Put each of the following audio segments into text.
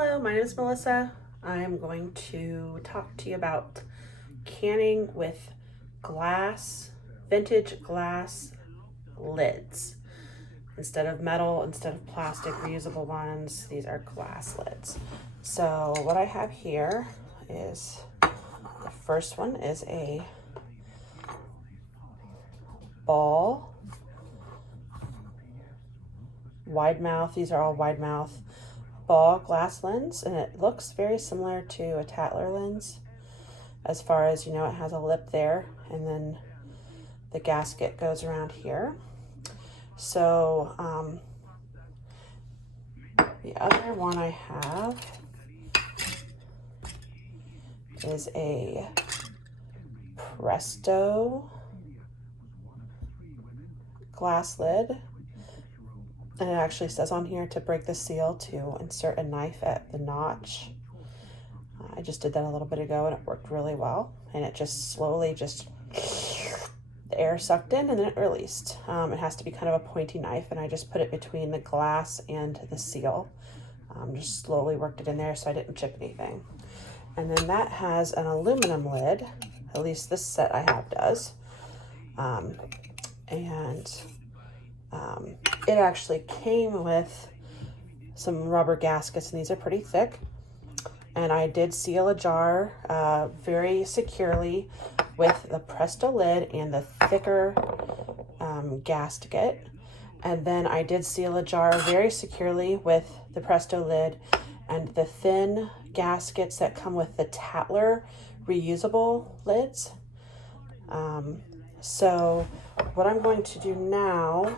Hello, my name is Melissa. I am going to talk to you about canning with glass, vintage glass lids. Instead of metal, instead of plastic, reusable ones, these are glass lids. So what I have here is, the first one is a Ball wide mouth. These are all wide mouth Ball glass lens, and it looks very similar to a Tattler lens as far as, you know, it has a lip there and then the gasket goes around here. So the other one I have is a Presto glass lid. And it actually says on here to break the seal to insert a knife at the notch. I just did that a little bit ago and it worked really well. And it just slowly the air sucked in and then it released. It has to be kind of a pointy knife, and I just put it between the glass and the seal. Just slowly worked it in there so I didn't chip anything. And then that has an aluminum lid, at least this set I have does. It actually came with some rubber gaskets, and these are pretty thick. And I did seal a jar very securely with the Presto lid and the thicker gasket. And then I did seal a jar very securely with the Presto lid and the thin gaskets that come with the Tattler reusable lids. So what I'm going to do now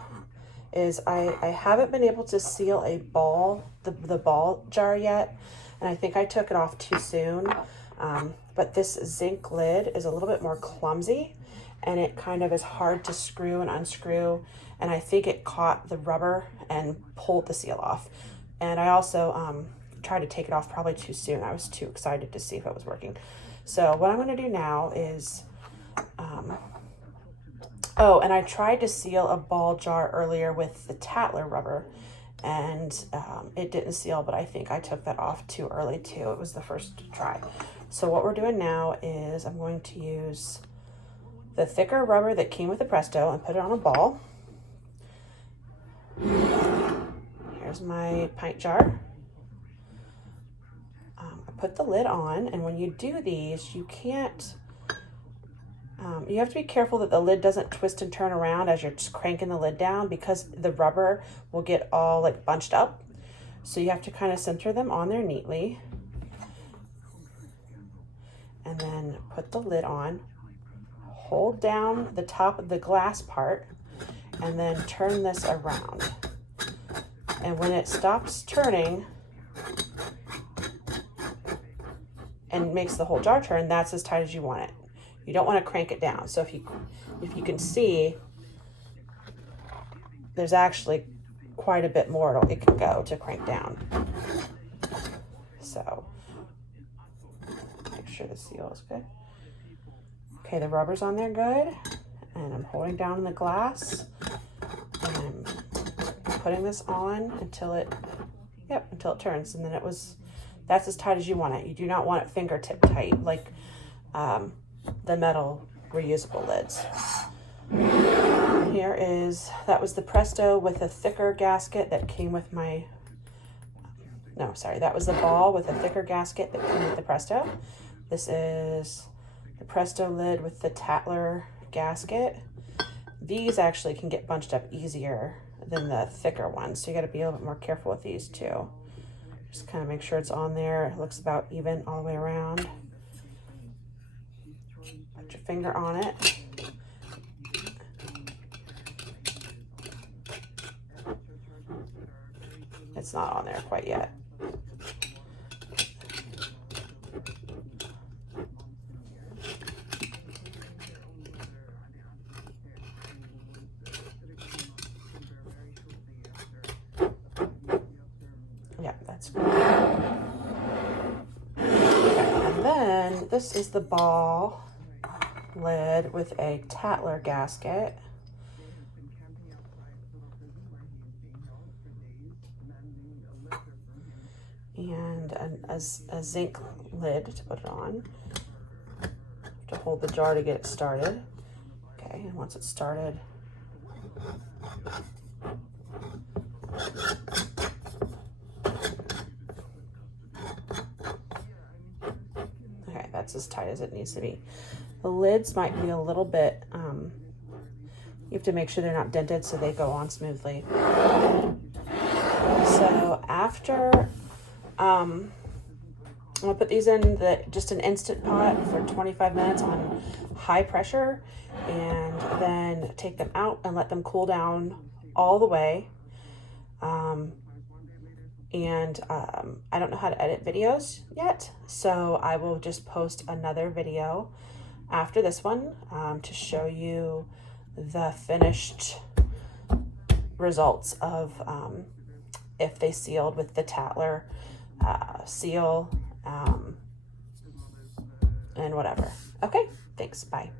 is I haven't been able to seal a ball, the ball jar yet, and I think I took it off too soon. But this zinc lid is a little bit more clumsy, and it kind of is hard to screw and unscrew, and I think it caught the rubber and pulled the seal off. And I also tried to take it off probably too soon. I was too excited to see if it was working. So what I'm going to do now is oh, and I tried to seal a ball jar earlier with the Tattler rubber, and it didn't seal, but I think I took that off too early too. It was the first try. So what we're doing now is I'm going to use the thicker rubber that came with the Presto and put it on a ball. Here's my pint jar. I put the lid on, and when you do these, you can't you have to be careful that the lid doesn't twist and turn around as you're just cranking the lid down, because the rubber will get all like bunched up. So you have to kind of center them on there neatly. And then put the lid on, hold down the top of the glass part, and then turn this around. And when it stops turning and makes the whole jar turn, that's as tight as you want it. You don't want to crank it down. So if you can see, there's actually quite a bit more it can go to crank down. So make sure the seal is good. Okay, the rubber's on there good, and I'm holding down the glass, and I'm putting this on until it turns, and then that's as tight as you want it. You do not want it fingertip tight like the metal reusable lids. That was the Presto with a thicker gasket that came with my, that was the Ball with a thicker gasket that came with the Presto. This is the Presto lid with the Tattler gasket. These actually can get bunched up easier than the thicker ones, so you got to be a little bit more careful with these too. Just kind of make sure it's on there. It looks about even all the way around. Put your finger on it. It's not on there quite yet. Yeah, that's good. Okay, and then this is the Ball lid with a Tattler gasket. And and a zinc lid to put it on to hold the jar to get it started. Okay, and once it's started, okay, that's as tight as it needs to be. The lids might be a little bit, you have to make sure they're not dented so they go on smoothly. So after, I'm gonna put these in just an Instant Pot for 25 minutes on high pressure, and then take them out and let them cool down all the way. I don't know how to edit videos yet, so I will just post another video after this one to show you the finished results of if they sealed with the Tattler seal and whatever. Okay, thanks, bye.